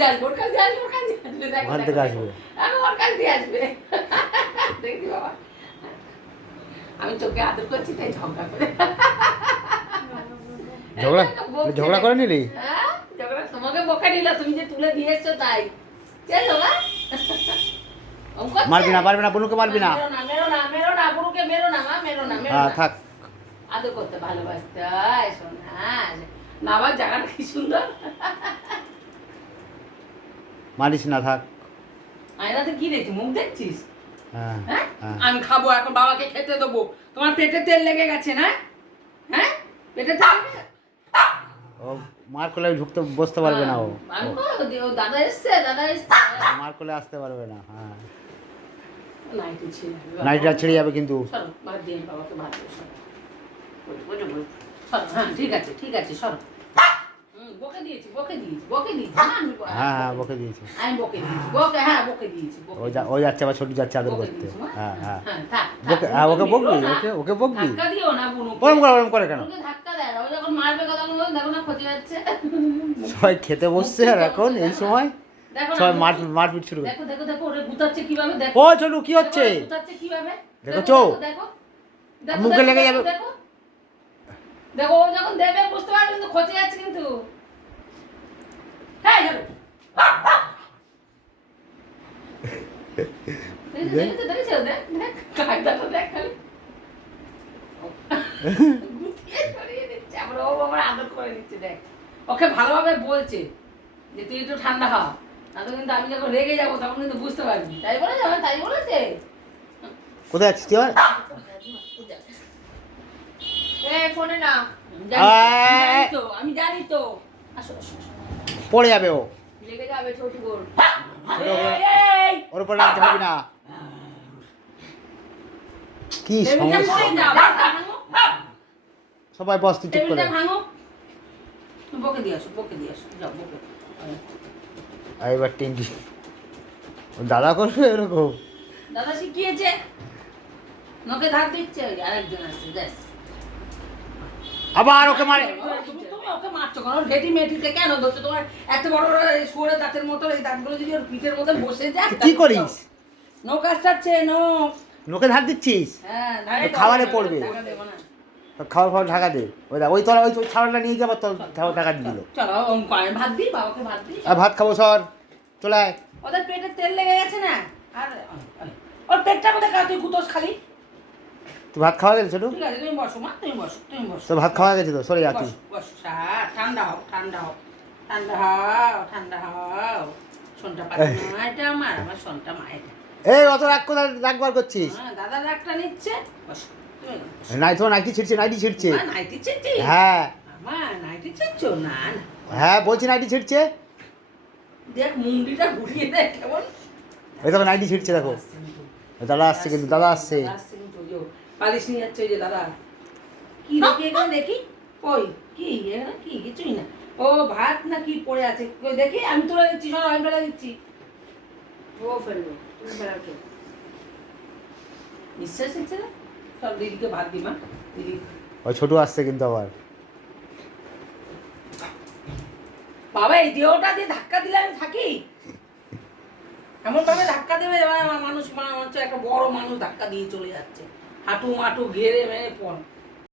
কাছে আসবে, ওর কাছে আসবে, ওর কাছে আসবে, দেখো ওখান থেকে আসবে। ওর কাছে দিয়ে আসবে। দেখি বাবা, আমি চোখে আদর করছি তাই ঝগড়া করে। ঝগড়া ঝগড়া করে নিলি? হ্যাঁ, ঝগড়া তোমাকে বকা নিল, তুমি যে তুলে দিয়ে এসছো তাই। চলো বা, মারবি না, পারবি না, বুনুকে মারবি না। মেরো না, মেরো না, মেরো না, বুড়োকে মেরো না মা, মেরো না, মেরো হ্যাঁ না। থাক। আদর করতে ভালোবাসতে হয় সোনা। না আবার জায়গাটা কি সুন্দর। মারিস না, থাক। আয়নাতে কি দেখছিস, মুখ দেখছিস? হ্যাঁ হ্যাঁ, হ্যাঁ। আমি খাবো এখন, বাবাকে খেতে দেবো। তোমার পেটে তেল লেগে গেছে না? হ্যাঁ, পেটে তেল লেগে- ও মার কোলে ঢুকতে বসতে পারবে না ও। আমি ও দাদা এসছে, দাদা এসছে। মার কোলে আসতে পারবে না। হ্যাঁ, নাইটি ছিল, নাইটটা ছেড়ে যাবে কিন্তু। সরো, ভাত দিয়ে বাবাকে ভাত দিয়ে সরো। বসো, বসো, সরো, হ্যাঁ ঠিক আছে, ঠিক আছে, সরো। বকে দিয়েছি, বকে দিয়েছি, বকে দিয়েছি না আমি? হ্যাঁ হ্যাঁ, বকে দিয়েছি। আমি বকে দিয়েছি, বকে, হ্যাঁ বকে দিয়েছি, বকে ও যাচ্ছে আবার, ছোট যাচ্ছে আদর বকে করতে। দিয়েছি, মা। হ্যাঁ হ্যাঁ। হ্যাঁ, থাক, বকে, থাক, হ্যাঁ ওকে তুমি বকবি, মেরো না। ওকে বকবি। ধাক্কা দিও না বুনুকে। ওরম করে কেন? বুনুকে ধাক্কা দেয় না, ও যখন মারবে কথা বলবে, দেখো না খচে যাচ্ছে। সবাই খেতে বসছে আর এখন এই সময় দেখো না, সবাই মুখ- মারপিট শুরু করে। দেখো, দেখো, দেখো, ওরে গুতাচ্ছে কিভাবে, দেখো। ও ছোটু, কি হচ্ছে? দেখো, ওরে গুতাচ্ছে কিভাবে। দেখেছো? দেখো, দেখো, মুখে দেখো, লেগে দেখো, যাবে। দেখো, দেখো, ও যখন দেবে বুঝতে পারবে কিন্তু খচে যাচ্ছে কিন্তু। হ্যাঁ, যাবে। দেখেছো, দেখেছো, দেখ, দেখ, কায়দাটা দেখ খালি। গুটিয়ে সরিয়ে দিচ্ছে, আবার ও আবার আদর করে দিচ্ছে, দেখ। ওকে ভালোভাবে বলছে যে তুই একটু ঠান্ডা হ, না তো কিন্তু আমি যখন রেগে যাবো তখন কিন্তু বুঝতে পারবি। তাই বলে যাবে, তাই বলেছে। কোথায় যাচ্ছিস তুই আবার? ফোনে না, আমি জানি তো। আসো, আসো, আসো। পড়ে যাবে ও। লেগে যাবে ছোটু গোল। ওর উপর রাগ ঝাড়বি না। কি সমস্যা? সবাই বস, তুই চুপ করে। বকে দিয়ে আসো, বকে দিয়ে আসো, যাও বকে। আর এবার টেঙ্কি দাদা করবে এরকম। দাদা শিখিয়েছে, নখে ধার দিচ্ছে, ওই আরেকজন আসছে, ব্যাস। আবার ওকে মারে। তুমি ওকে মারছো কেন? ওর ঘেটি মেটিতে কেন ধরছো? তোমার এত বড় বড় এই শুয়োরের দাঁতের মতো এই দাঁতগুলো যদি ওর পিঠের মধ্যে বসে যায়, কি করিস? নখ আসছে, নখ। নোকে ধার দিচ্ছিস? হ্যাঁ, ধারে খাবারে পড়বে। টাকা দেবো না। খাওয়ার ঢাকা দে। ওই তলা ওই ছাড়াটা নিয়ে গিয়ে আবার ঢাকা দিয়ে দিল। চলো, আমি ভাত দিই, বাবাকে ভাত দিই। আর ভাত খাবো সর, চলে আয়। ওদের পেটে তেল লেগে গেছে না? আর ওর পেটটা কোথায় খাওয়া, তুই গুতোস খালি। তুই ভাত খাওয়া গেছে ছোটু? ঠিক আছে, তুমি বসো মা, তুমি বসো, তুমি বসো। তোর ভাত খাওয়া গেছে তো, সরে যা তুই। বসো, বসো, ঠান্ডা হও, ঠান্ডা হও, ঠান্ডা হও, ঠান্ডা হও। শোনটা পাচ্ছি না, এটা আমার শোনটা মা, এটা। এই অত রাগ কোথায় রাগবার করছিস? হ্যাঁ, দাদা রাগটা নিচ্ছে। বসো, তুমি বসো। নাই তো, নাইটি ছিড়ছে, নাইটি ছিড়ছে। মা, নাইটি ছিঁড়ছি? হ্যাঁ আমার নাইটি ছিঁড়ছো? না, না। হ্যাঁ বলছি নাইটি ছিড়ছে। দেখ মুন্ডিটা ঘুরিয়ে দেখ কেমন। ওই দেখো নাইটি ছিড়ছে, দেখো। দাদা আসছে কিন্তু, দাদা আসছে। দাদা আসছে কিন্তু, ওই যে পালিশ নিয়ে যাচ্ছে, ওই যে দাদা। কি দেখি এখানে, দেখি। ওই কি এখানে, কি কিছুই না। ও ভাত না কি পড়ে আছে, কই দেখি। আমি তুলে দিচ্ছি, শোনো, আমি ফেলে দিচ্ছি। ও ফেলবে, তুমি ফেলাচ্ছো। নিঃশ্বাস নিচ্ছে না। সব দিদিকে ভাত দি মা, দিদি। ওই ছোটু আসছে কিন্তু আবার। বাবা, এই দেহটা দিয়ে ধাক্কা দিলে আমি থাকি? এমন ভাবে ধাক্কা দেবে এবার আমার মানুষ, মানে হচ্ছে একটা বড় মানুষ ধাক্কা দিয়ে চলে যাচ্ছে, হাঁটু মাটু ঘেরে মেরে পড়।